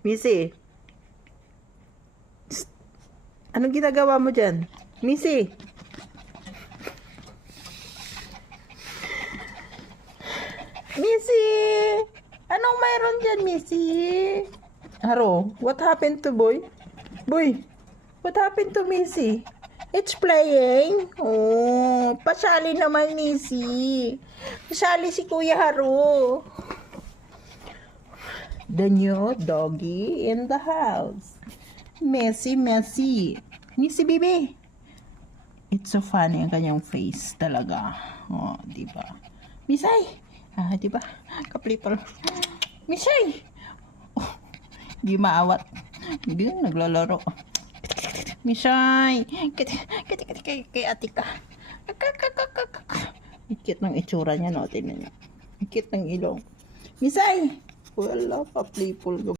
Missy, anong ginagawa mo dyan? Missy! Missy! Anong mayroon dyan, Missy? Haro, what happened to boy? Boy, what happened to Missy? It's playing. Oh, pasali naman, Missy. Pasali si Kuya Haro. The new doggy in the house. Messy. Missy, baby. It's so funny ang kanyang face talaga. Oh, di ba? Missy! Di ba? Kaplipal. Missy! Oh, di maawat. Hindi naglalaro. Missy! Kay ate ka. Ikit ng itsura niya, no? Tingnan niyo. Ikit ng ilong. Missy! Wala pa, playful.